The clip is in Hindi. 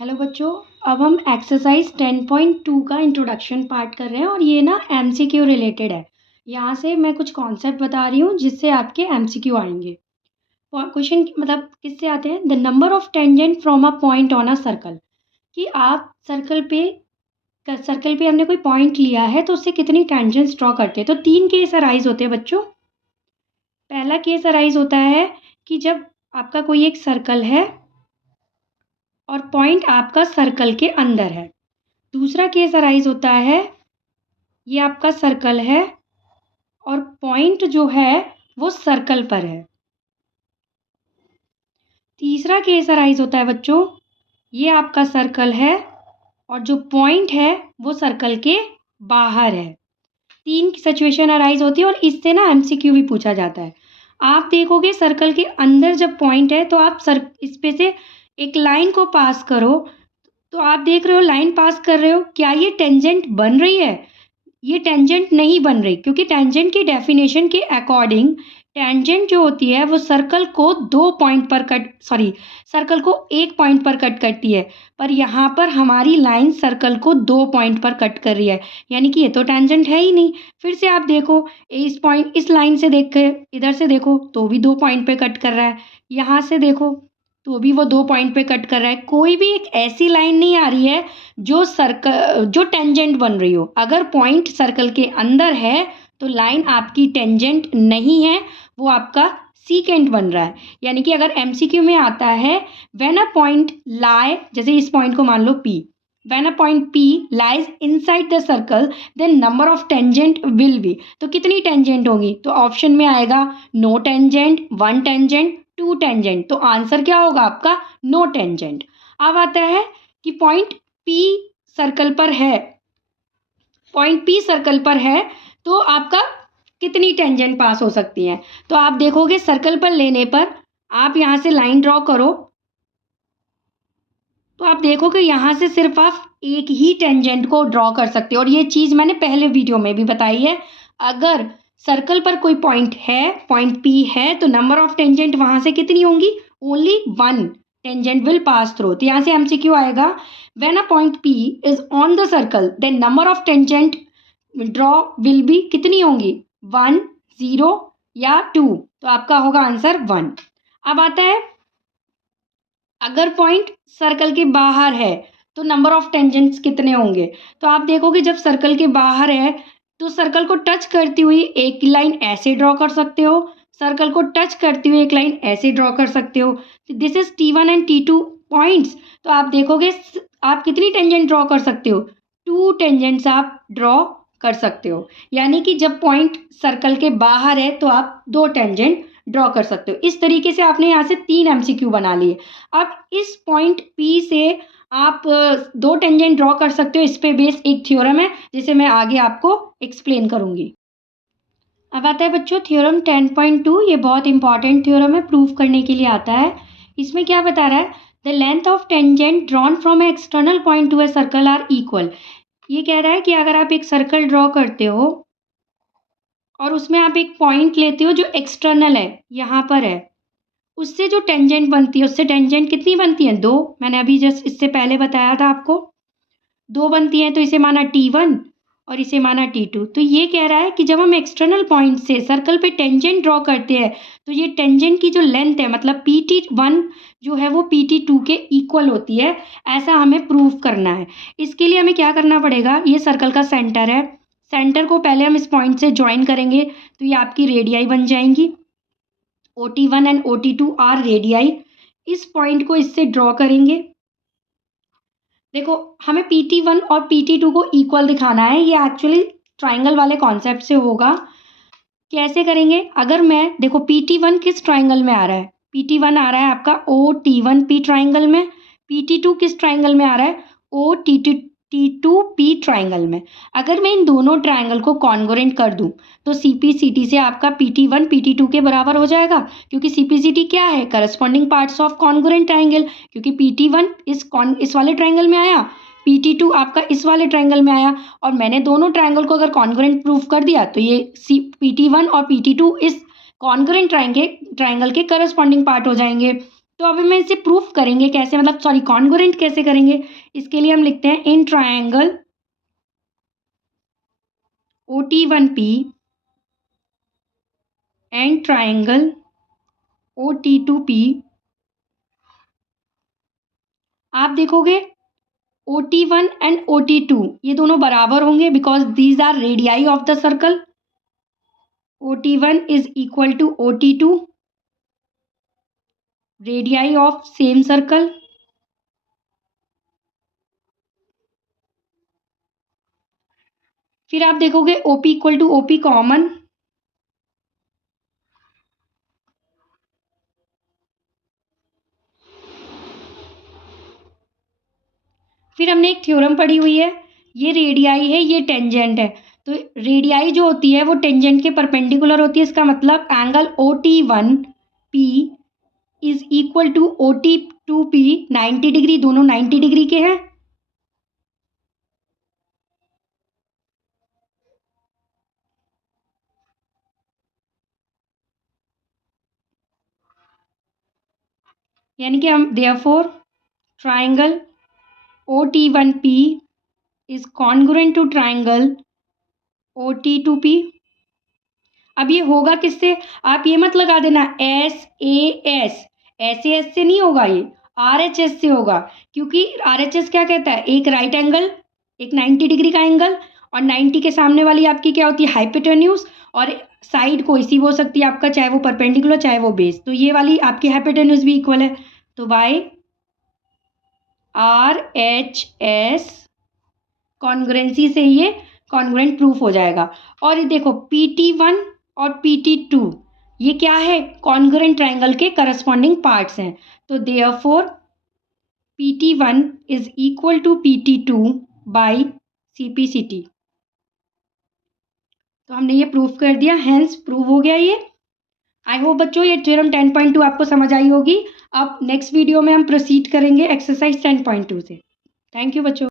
हेलो बच्चों। अब हम एक्सरसाइज 10.2 का इंट्रोडक्शन पार्ट कर रहे हैं और ये ना एमसीक्यू रिलेटेड है। यहाँ से मैं कुछ कॉन्सेप्ट बता रही हूँ जिससे आपके एमसीक्यू आएंगे। क्वेश्चन मतलब किससे आते हैं? The number of tangent from a point on a circle. कि आप सर्कल पे हमने कोई पॉइंट लिया है तो उससे कितनी टेंजेंट्स ड्रॉ करते हैं। तो 3 केस अराइज होते हैं बच्चों। पहला केस अराइज होता है कि जब आपका कोई एक सर्कल है और पॉइंट आपका सर्कल के अंदर है। दूसरा केस अराइज होता है, ये आपका सर्कल है और पॉइंट जो है वो सर्कल पर है। तीसरा केस अराइज होता है बच्चों, ये आपका सर्कल है और जो पॉइंट है वो सर्कल के बाहर है। 3 सिचुएशन अराइज होती है और इससे ना एमसीक्यू भी पूछा जाता है। आप देखोगे सर्कल के अंदर जब पॉइंट है तो आप इस पे से एक लाइन को पास करो, तो आप देख रहे हो लाइन पास कर रहे हो, क्या ये टेंजेंट बन रही है? ये टेंजेंट नहीं बन रही, क्योंकि टेंजेंट की डेफिनेशन के अकॉर्डिंग टेंजेंट जो होती है वो सर्कल को सर्कल को एक पॉइंट पर कट करती है। पर यहाँ पर हमारी लाइन सर्कल को 2 पॉइंट पर कट कर रही है, यानी कि ये तो टेंजेंट है ही नहीं। फिर से आप देखो, इस लाइन से देख के इधर से देखो तो भी 2 पॉइंट पे कट कर रहा है, यहाँ से देखो तो भी वो 2 पॉइंट पे कट कर रहा है। कोई भी एक ऐसी लाइन नहीं आ रही है जो टेंजेंट बन रही हो। अगर पॉइंट सर्कल के अंदर है तो लाइन आपकी टेंजेंट नहीं है, वो आपका सीकेंट बन रहा है। यानी कि अगर एमसीक्यू में आता है, व्हेन अ पॉइंट लाई, जैसे इस पॉइंट को मान लो P, when a point P lies inside the circle then number of tangent will be. तो कितनी टेंजेंट होगी? तो ऑप्शन में आएगा नो टेंजेंट, 1 टेंजेंट, 2 टेंजेंट। तो आंसर क्या होगा आपका? No tangent. अब आता है कि पॉइंट P सर्कल पर है, पॉइंट P सर्कल पर है तो आपका कितनी टेंजेंट पास हो सकती है? तो आप देखोगे सर्कल पर लेने पर आप यहाँ से लाइन ड्रॉ करो तो आप देखोगे यहाँ से सिर्फ आप एक ही टेंजेंट को ड्रॉ कर सकते हो। और ये चीज़ मैंने पहले वीडियो में भी बताई है। अगर सर्कल पर कोई पॉइंट है, पॉइंट P है, तो नंबर ऑफ टेंजेंट वहाँ से कितनी होंगी? Only 1 tangent will pass through. तो यहाँ से एमसीक्यू आएगा, when a point P is on the circle then number of tangent draw will be कितनी होंगी? 1, 0 या 2। तो आपका होगा आंसर 1। अब आता है, अगर पॉइंट सर्कल के बाहर है तो नंबर ऑफ टेंजेंट्स कितने होंगे? तो आप देखोगे जब सर्कल के बाहर है तो सर्कल को टच करती हुई एक लाइन ऐसे ड्रॉ कर सकते हो, सर्कल को टच करती हुई एक लाइन ऐसे ड्रॉ कर सकते हो। This is T1 and T2 points. तो आप देखोगे आप कितनी टेंजेंट ड्रॉ कर सकते हो? 2 टेंजेंट्स आप ड्रॉ कर सकते हो। यानी कि जब पॉइंट सर्कल के बाहर है तो आप 2 टेंजेंट ड्रॉ कर सकते हो। इस तरीके से आपने यहाँ से 3 एमसीक्यू बना लिए। अब इस पॉइंट P से आप 2 टेंजेंट ड्रॉ कर सकते हो। इस पे बेस एक थ्योरम है जिसे मैं आगे आपको एक्सप्लेन करूंगी। अब आता है बच्चों थ्योरम 10.2। ये बहुत इंपॉर्टेंट थ्योरम है, प्रूव करने के लिए आता है। इसमें क्या बता रहा है? The length of tangent drawn from a external point to a circle are equal. ये कह रहा है कि अगर आप एक सर्कल ड्रॉ करते हो और उसमें आप एक पॉइंट लेते हो जो एक्सटर्नल है, यहाँ पर है, उससे जो टेंजेंट बनती है, उससे टेंजेंट कितनी बनती है? 2। मैंने अभी जस्ट इससे पहले बताया था आपको 2 बनती हैं। तो इसे माना T1 और इसे माना T2। तो ये कह रहा है कि जब हम एक्सटर्नल पॉइंट से सर्कल पे टेंजेंट ड्रॉ करते हैं तो ये टेंजेंट की जो लेंथ है, मतलब PT1 जो है वो PT2 के इक्वल होती है। ऐसा हमें प्रूव करना है। इसके लिए हमें क्या करना पड़ेगा? ये सर्कल का सेंटर है, सेंटर को पहले हम इस पॉइंट से ज्वाइन करेंगे तो ये आपकी रेडियाई बन जाएंगी। OT1 and OT2 are radii. इस पॉइंट को इससे ड्रॉ करेंगे। देखो हमें PT1 और PT2 को इक्वल दिखाना है। ये एक्चुअली ट्राइंगल वाले कॉन्सेप्ट से होगा। कैसे करेंगे? अगर मैं देखो PT1 किस ट्राइंगल में आ रहा है? PT1 आ रहा है आपका OT1P ट्राइंगल में। PT2 किस ट्राइंगल में आ रहा है? OT2P ट्राइंगल में। अगर मैं इन दोनों ट्राइंगल को कॉन्ग्रुएंट कर दूं तो CPCT से आपका PT1 PT2 के बराबर हो जाएगा, क्योंकि CPCT क्या है? Corresponding parts of congruent triangle. क्योंकि PT1 इस वाले ट्राइंगल में आया, PT2 आपका इस वाले ट्राइंगल में आया, और मैंने दोनों ट्राइंगल को अगर कॉन्ग्रुएंट प्रूव कर दिया तो ये PT1 और PT2 इस कॉन्ग्रुएंट ट्राइंगल के करस्पॉन्डिंग पार्ट हो जाएंगे। तो अब हम इसे प्रूफ करेंगे कैसे, मतलब सॉरी कॉन्ग्रुएंट कैसे करेंगे। इसके लिए हम लिखते हैं in triangle OT1P and triangle OT2P, आप देखोगे OT1 एंड OT2 ये दोनों बराबर होंगे because these are radii of the circle. OT1 is equal to OT2, radii of same circle. फिर आप देखोगे OP equal to OP common, फिर हमने एक थ्योरम पढ़ी हुई है, ये रेडियाई है ये टेंजेंट है, तो रेडियाई जो होती है वो टेंजेंट के परपेंडिकुलर होती है। इसका मतलब angle OT1P is equal to OT2P 90 degree, दोनों 90 डिग्री के हैं। यानी कि हम therefore triangle OT1P is congruent to triangle OT2P। अब ये होगा किससे, आप ये मत लगा देना SAS, SAS से नहीं होगा, ये RHS से होगा, क्योंकि RHS क्या कहता है, एक राइट एंगल, एक 90 डिग्री का एंगल, और 90 के सामने वाली आपकी क्या होती है हाइपोटेन्यूज, और साइड कोई सी भी हो सकती है आपका, चाहे वो परपेंडिकुलर चाहे वो बेस, तो ये वाली आपकी हाइपोटेन्यूज भी इक्वल है, तो बाय RHS कॉन्ग्रुएंसी से ये कॉन्ग्रुएंट प्रूफ हो जाएगा। और ये देखो PT1 और PT2 ये क्या है, कॉन्ग्रुएंट ट्रायंगल के करस्पॉन्डिंग पार्ट्स हैं, तो therefore PT1 is equal to PT2 by CP/CT। तो हमने ये प्रूफ कर दिया, हेंस प्रूव हो गया ये। आई होप बच्चों ये थ्योरम 10.2 आपको समझ आई होगी। अब नेक्स्ट वीडियो में हम प्रोसीड करेंगे एक्सरसाइज 10.2 से। थैंक यू बच्चों।